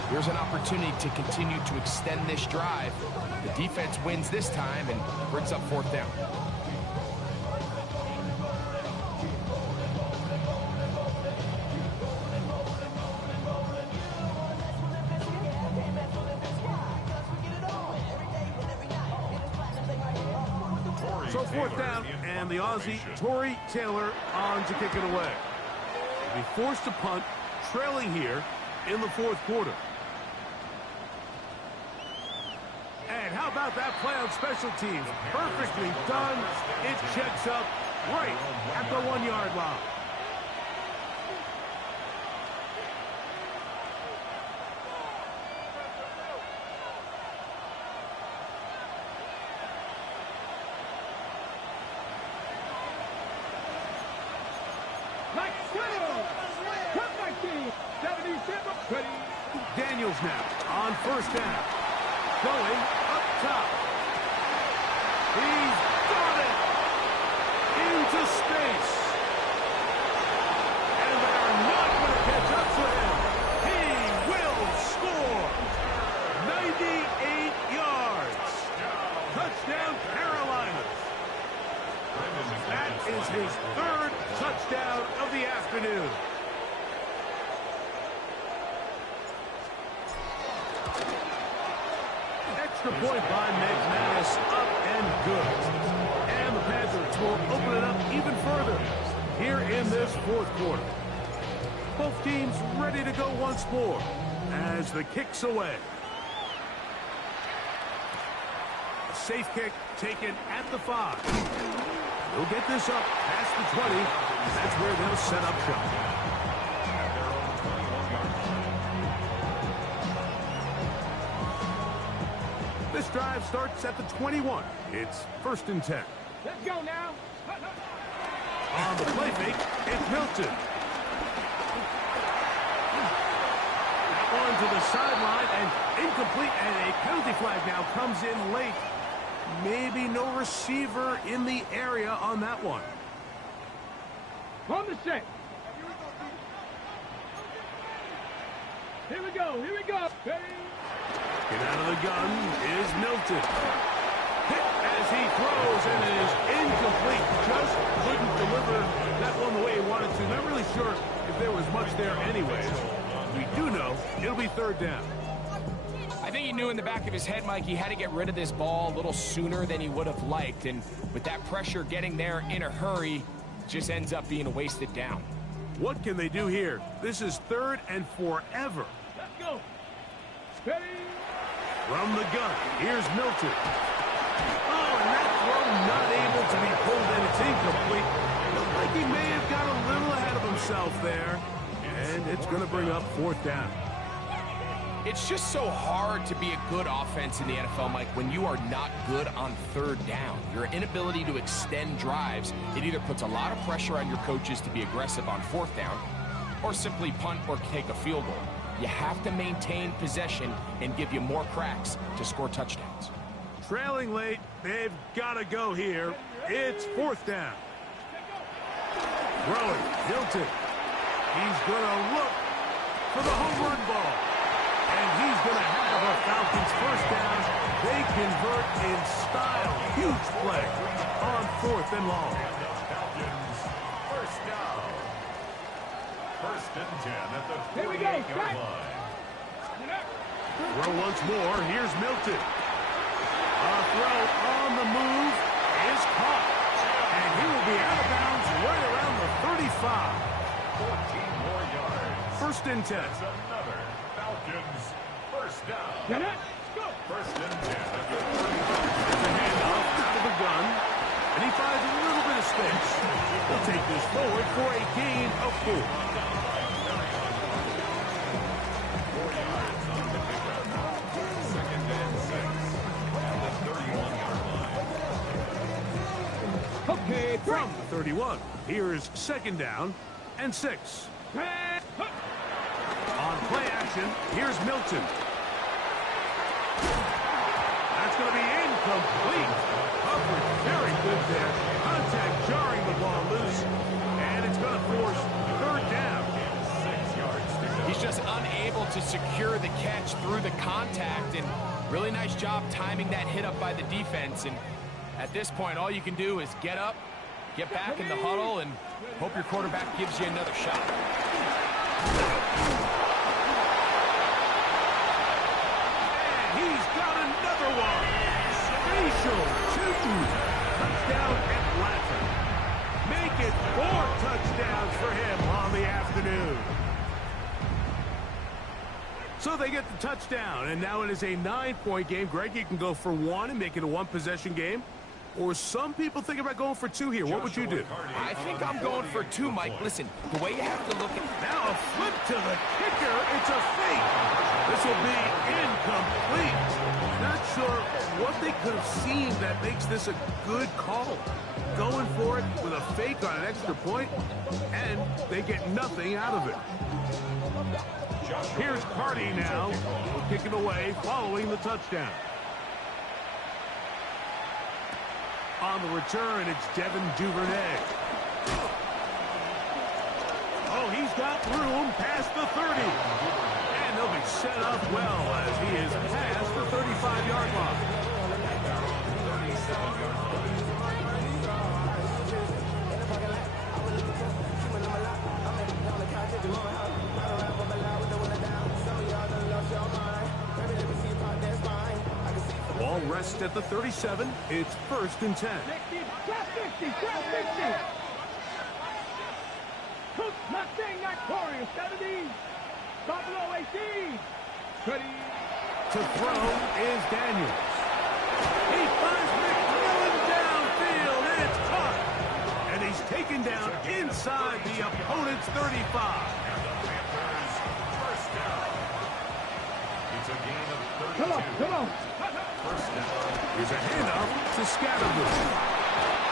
Here's an opportunity to continue to extend this drive. The defense wins this time and brings up 4th down. So 4th down, and the Aussie, Torrey Taylor, on to kick it away. He'll be forced to punt, trailing here in the 4th quarter. And how about that play on special teams? Perfectly done. It checks up right at the 1-yard line. Daniels now on 1st down. Going up top. He's got it into space. And they're not going to catch up to him. He will score. 98 yards. Touchdown, Carolina. That is his 3rd touchdown of the afternoon. Extra point by McManus, up and good. And the Panthers will open it up even further here in this 4th quarter. Both teams ready to go once more as the kick's away. A safe kick taken at the 5. They'll get this up past the 20. That's where they'll set up shop. This drive starts at the 21. It's 1st and 10. Let's go now. On the play fake, it's Milton. That one to the sideline and incomplete, and a penalty flag now comes in late. Maybe no receiver in the area on that one. On the set. Here we go. Ready? Get out of the gun is Milton. Hit as he throws, and it is incomplete. Just couldn't deliver that one the way he wanted to. Not really sure if there was much there anyways. We do know it'll be 3rd down. I think he knew in the back of his head, Mike, he had to get rid of this ball a little sooner than he would have liked. And with that pressure getting there in a hurry, just ends up being a wasted down. What can they do here? This is 3rd and forever. Let's go. Ready? From the gun, here's Milton. Oh, and that throw not able to be pulled in. It's incomplete. Looked like he may have got a little ahead of himself there. And it's going to bring up 4th down. It's just so hard to be a good offense in the NFL, Mike, when you are not good on 3rd down. Your inability to extend drives, it either puts a lot of pressure on your coaches to be aggressive on 4th down or simply punt or take a field goal. You have to maintain possession and give you more cracks to score touchdowns. Trailing late, they've got to go here. It's 4th down. Throwing, Hilton. He's going to look for the home run ball. And he's going to have a Falcons 1st down. They convert in style. Huge play on 4th and long. Falcons, 1st down. 1st and 10 at the 48-yard line. Throw once more. Here's Milton. A throw on the move is caught. And he will be out of bounds right around the 35. 14 more yards. 1st and 10. That's another Falcons 1st down. 1st and 10 at the 35. It's a handoff out of the gun. And he finds a little bit of space. He'll take this forward for a gain of 4. 4 yards on the pickup. 2nd and 6 at the 31-yard line. Okay, From the 31, here's 2nd down and 6. On play action, here's Milton. That's going to be incomplete. Coverage very good there. Contact jarring the ball loose. And it's going to force 3rd down. 6 yards to go. He's just unable to secure the catch through the contact, and really nice job timing that hit up by the defense. And at this point, all you can do is get up, get back in the huddle, and hope your quarterback gives you another shot. And he's got another one. Spatial 2. Touchdown Atlanta. Make it 4 touchdowns for him on the afternoon. So they get the touchdown, and now it is a 9-point game. Greg, you can go for 1 and make it a 1-possession game. Or some people think about going for 2 here. What would you do? I think I'm going for 2, Mike. Listen, the way you have to look at... Now a flip to the kicker. It's a fake. This will be incomplete. Not sure what they could have seen that makes this a good call. Going for it with a fake on an extra point, and they get nothing out of it. Here's Cardi now. Will kick it away following the touchdown. On the return, it's Devin Duvernay. Oh, he's got room past the 30. And they'll be set up well as he is past the 35-yard line. Ball rests at the 37. It's 1st and 10. 50, drop 50, drop 50. Cook, not saying not Corey, 70. Buffalo 18. Ready. To throw is Daniels. He finds McMillan downfield, and it's caught. And he's taken down inside the opponent's 35. Panthers 1st down. It's a gain of 32. Come on, come on. 1st down. Here's a handoff to Scattergood.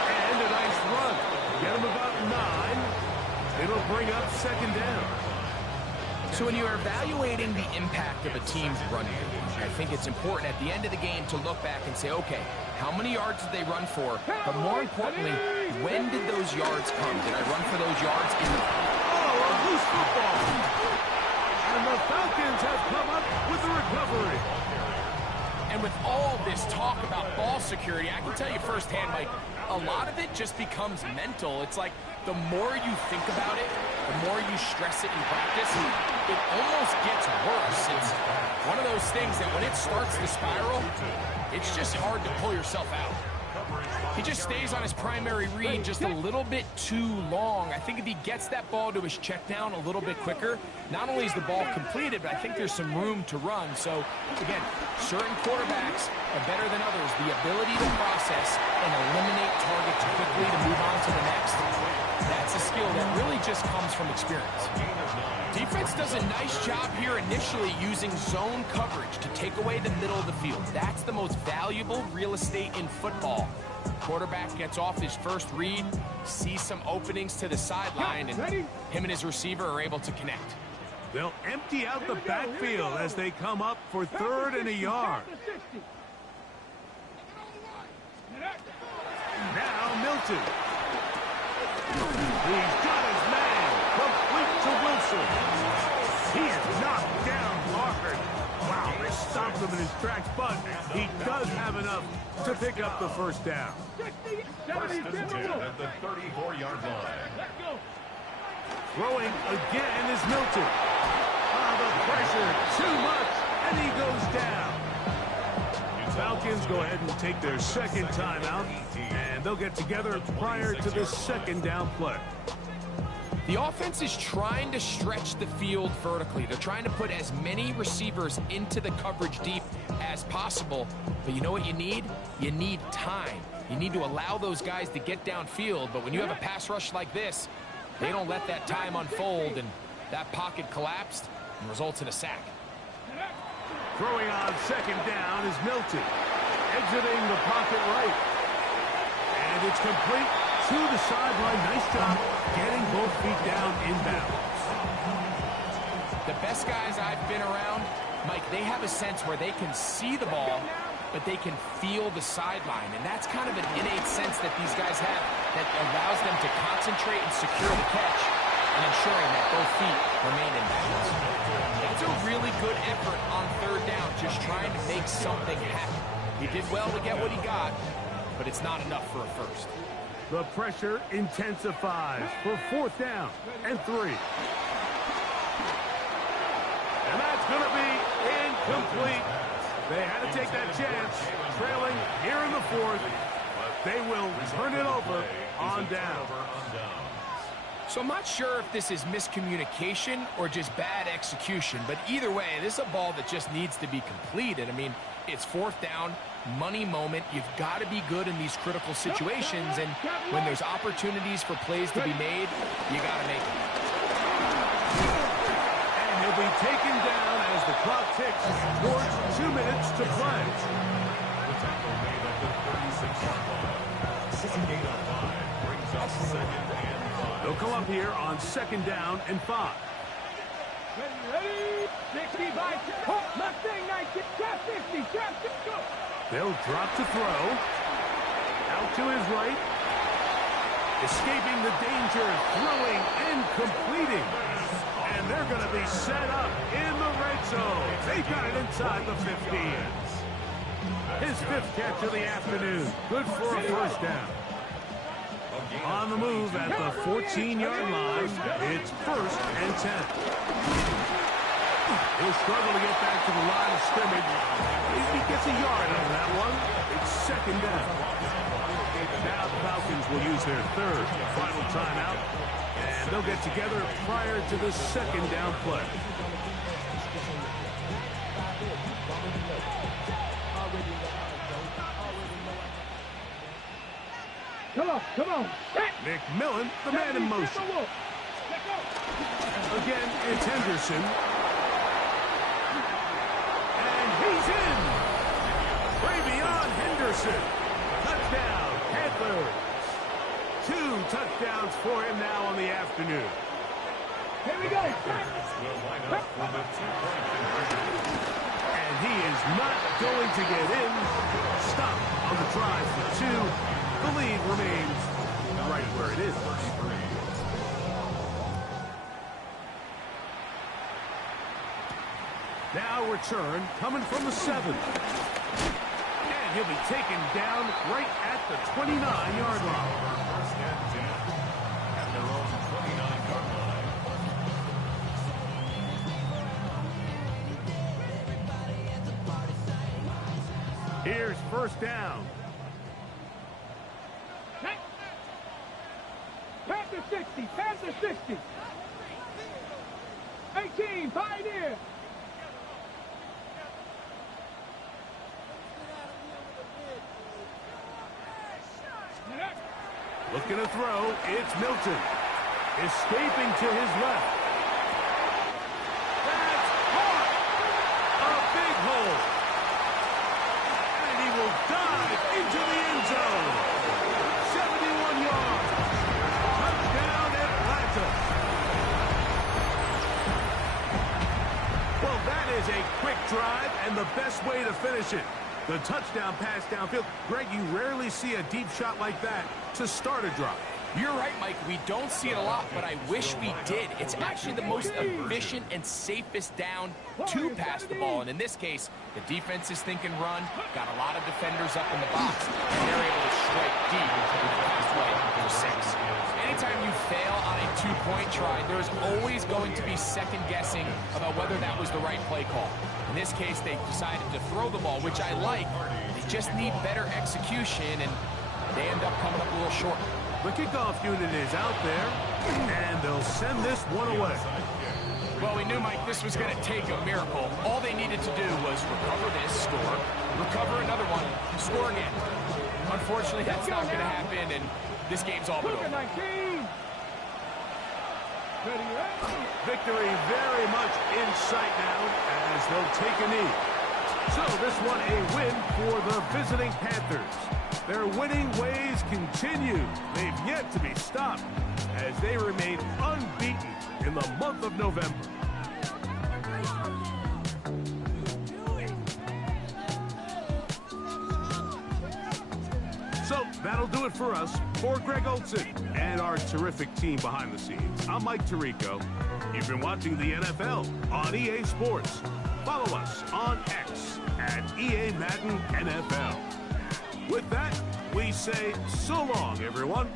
And a nice run. Get him about 9. It'll bring up 2nd down. So when you're evaluating the impact of a team's run game, I think it's important at the end of the game to look back and say, okay, how many yards did they run for? But more importantly, when did those yards come? Did I run for those yards in the... Oh, a loose football. And the Falcons have come up with the recovery. And with all this talk about ball security, I can tell you firsthand, Mike, a lot of it just becomes mental. It's like the more you think about it, the more you stress it in practice, it almost gets worse. It's one of those things that when it starts to spiral, it's just hard to pull yourself out. Coverage by He just stays on his primary read just a little bit too long. I think if he gets that ball to his check down a little bit quicker, not only is the ball completed, but I think there's some room to run. So, again, certain quarterbacks are better than others. The ability to process and eliminate targets quickly to move on to the next, that's a skill that really just comes from experience. Defense does a nice job here initially using zone coverage to take away the middle of the field. That's the most valuable real estate in football. Quarterback gets off his first read, sees some openings to the sideline, and him and his receiver are able to connect. They'll empty out the backfield as they come up for 3rd and a yard. Now Milton. He's got his man. Complete to Wilson. He is knocked down hard. Wow, they stopped him in his tracks, but he does have enough to pick up the first down. First and 10 at the 34-yard line. Throwing again is Milton. The pressure, too much, and he goes down. Falcons go ahead and take their second timeout, and they'll get together prior to the second down play. The offense is trying to stretch the field vertically. They're trying to put as many receivers into the coverage deep as possible. But you know what you need? You need time. You need to allow those guys to get downfield. But when you have a pass rush like this, they don't let that time unfold, and that pocket collapsed and results in a sack. Throwing on second down is Milton. Exiting the pocket right. And it's complete to the sideline. Nice job getting both feet down inbounds. The best guys I've been around, Mike, they have a sense where they can see the ball, but they can feel the sideline. And that's kind of an innate sense that these guys have that allows them to concentrate and secure the catch and ensuring that both feet remain in bounds. That's a really good effort on 3rd down, just trying to make something happen. He did well to get what he got, but it's not enough for a first. The pressure intensifies for 4th down and 3. And that's going to be incomplete. They had to take that chance, trailing here in the 4th, but they will turn it over on down. So I'm not sure if this is miscommunication or just bad execution, but either way, this is a ball that just needs to be completed. I mean, it's 4th down, money moment. You've got to be good in these critical situations, and when there's opportunities for plays to be made, you got to make them. And he'll be taken down as the clock ticks towards 2 minutes to play. The tackle made at the 36-yard line. A gain of 5 brings up 2nd and 5. They'll come up here on 2nd down and 5. Ready? 65. Mustang 19. Trap 50. Trap 50. They'll drop to throw. Out to his right. Escaping the danger, throwing and completing. And they're going to be set up in the red zone. They got it inside the 15. His 5th catch of the afternoon. Good for a first down. On the move at the 14-yard line, it's 1st and 10. He'll struggle to get back to the line of scrimmage. He gets a yard out of that one. It's 2nd down. Now the Falcons will use their 3rd final timeout, and they'll get together prior to the 2nd down play. Come on, come on. McMillan, the man in motion. Again, it's Henderson. And he's in. Bravion Henderson. Touchdown, Panthers. 2 touchdowns for him now on the afternoon. Here we go. Will line up for the 2-point conversion. And he is not going to get in. Stop on the drive for 2. The lead remains right where it is. Now return coming from the 7. And he'll be taken down right at the 29-yard line. First and 10 at their own 29-yard line. Here's 1st down. 60. Panthers 60. 18. Pioneer. Looking to throw, it's Milton. Escaping to his left. That's caught! A big hole. And he will dive into the end zone. 71 yards. Touchdown, Atlanta. Well, that is a quick drive and the best way to finish it. The touchdown pass downfield. Greg, you rarely see a deep shot like that to start a drive. You're right, Mike. We don't see it a lot, but I wish we did. It's actually the most efficient and safest down to pass the ball. And in this case, the defense is thinking run, got a lot of defenders up in the box, and they're able to strike deep with the pathway for 6. Anytime you fail on a two-point try, there's always going to be second guessing about whether that was the right play call. In this case, they decided to throw the ball, which I like. They just need better execution, and they end up coming up a little short. The kickoff unit is out there, and they'll send this one away. Well, we knew, Mike, this was going to take a miracle. All they needed to do was recover this, score, recover another one, score again. Unfortunately, that's not going to happen, and this game's all but over. Victory very much in sight now as they'll take a knee. So this one a win for the visiting Panthers. Their winning ways continue. They've yet to be stopped as they remain unbeaten in the month of November. So that'll do it for us. For Greg Olson and our terrific team behind the scenes, I'm Mike Tirico. You've been watching the NFL on EA Sports. Follow us on X at EA Madden NFL. With that, we say so long, everyone.